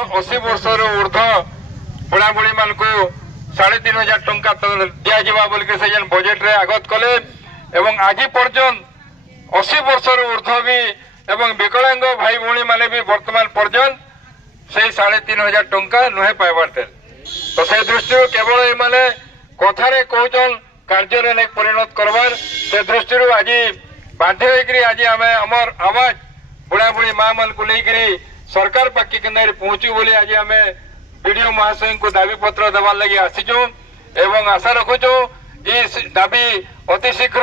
80 वर्ष ऊर्ध बुढ़ा बुढ़ी मान को 3500 टंका दिया बोलिक से बजेट रे आगत कले एवं आज पर्यंत 80 वर्ष ऊर्ध भी एवं विकलांग भाई भौणी माने भी वर्तमान पर्यंत से 3500 टंका नुहे पाइबार थे। तो से दृष्टि केवल ये माने कथारे कहचन कार्य नहीं परिणत करवार से दृष्टि आज बाध्य होकर आज आम आमर आवाज बुढ़ा बुढ़ी माँ मान को लेकर सरकार पाखी के पहुंचू बोली आज आम बीडीओ महाशय को दाबी पत्र देवार लगी आसीचु एवं आशा रखुचु ये दाबी अति शीघ्र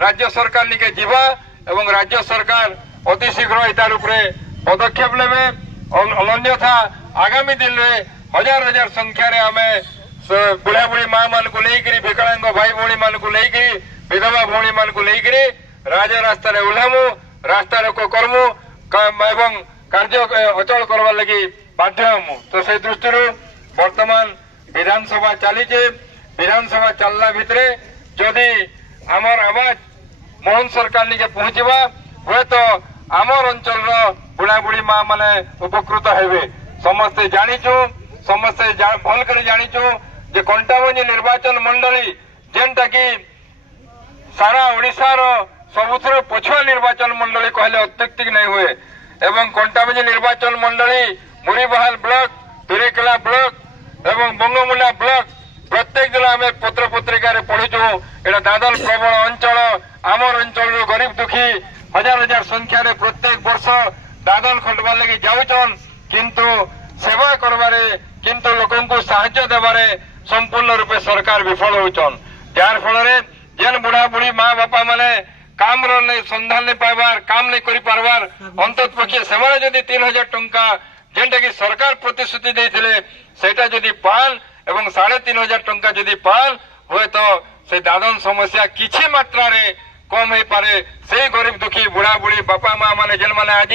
राज्य सरकार निके जीवा एवं राज्य सरकार अति शीघ्र इतार उपरे पदक्षेप लेबे अन्यथा आगामी दिन रे हजार हजार संख्या रे आमे बुढ़ा बुढ़ी माँ मान को लेकर विकलांग भाई भौणी मान को लेकर विधवा भौणी मान को लेकर राज रास्ता रे ओह्लामु रास्ता रोक करमु एवं कार्य अचल करवार लगी बाध्य हमु। तो से दृष्टि वर्तमान विधानसभा चली विधानसभा चलना भितरे जदि आमर आवाज मोहन सरकार निके पहुंचवा हुए तो आमर अंचल बुढ़ा बुढ़ी माँ माने उपकृत हेबे। समस्ते जानिचु समस्ते भल कर जानिचु जे कंटाबंजी निर्वाचन मंडली जेनटा कि सारा ओडिशार सबुथुर पछुआ निर्वाचन मंडली कहले अत्युक्ति नहीं हुए एवं कंटाबंजी निर्वाचन मंडली मुरीबाहाल ब्लॉक तुरेकेला ब्लॉक एवं बंगमुला ब्लॉक प्रत्येक दिन आम पत्र पत्रिका पढ़ुचु एटा दादन प्रबल अंचल आमर अंचल गरीब दुखी हजार हजार संख्या रे प्रत्येक वर्ष दादन खटवार लगी जाऊचन किंतु सेवा करबारे किंतु लोकन को साहाय्य देबारे संपूर्ण रूपे सरकार विफल होचन जार फल जेन बुढ़ा बुढ़ी माँ बापा माने काम संधान नहीं पाइबार काम नहीं करि पारबार अंतत पक्षे सेमाने जदि 3000 टंका जेनटा कि सरकार प्रतिश्रुति देथिले सेटा जदि पान एवं 3500 टंका जदि पान हुए तो से दादन समस्या किछि मात्रा रे कम हो पारे से गरीब दुखी बुढ़ा बुढ़ी बापा माँ माने जेन माने आज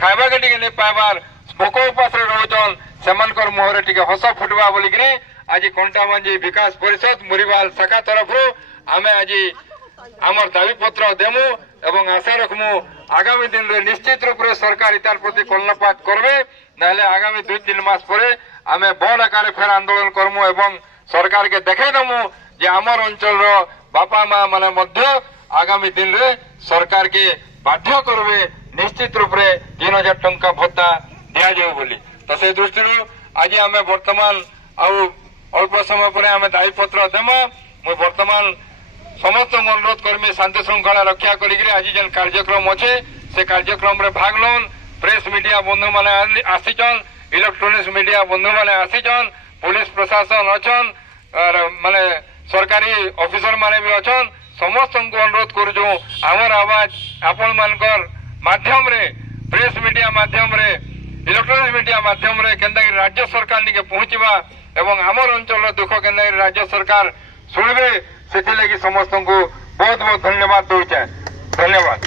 खाइबा के टिके नहीं पाइबार भोक उपास रोचन सेमानकर मुहरे टिके हस फुटवा बोलिकरी आज कंटाबंजी विकास परिषद मुरीबाहाल शाखा तरफ आमे आज आमर दाबी पत्र देमु एवं आशा रखमु आगामी दिन रे निश्चित रूप से सरकार इतार प्रति कर्णपात करबे नाले आगामी 2-3 मास परे आमे बड़ आकार फेर आंदोलन करमु एवं सरकार के देखाई दमु जे आमर अंचल रो बापा माँ माने मध्य आगामी दिन रे सरकार के बाध्य करबे निश्चित रूप से 3000 टंका भत्ता दिया जाऊ बोली। तो से दृष्टि आज आमे वर्तमान आउ अल्प समय पर आमे दाबी पत्र देमा मु वर्तमान समस्त अनुरोध कर्मी शांति श्रृंखला रक्षा करी आज जेन कार्यक्रम अच्छे से कार्यक्रम रे भाग लोन प्रेस मीडिया बंधु माने आसीचन इलेक्ट्रोनिक्स मीडिया बंधु माने आसीचन पुलिस प्रशासन अच्छन माने सरकारी ऑफिसर माने भी अच्छन समस्त को अनुरोध करूँ आमर आवाज आपण मानकर माध्यम रे प्रेस मीडिया माध्यम रे इलेक्ट्रोनिक्स मीडिया माध्यम रे केंदा राज्य सरकार निके पहुंचवा एवं आमर अंचल दुख केंदा राज्य सरकार शुणवे से समस्त को बहुत बहुत धन्यवाद दूचे। धन्यवाद।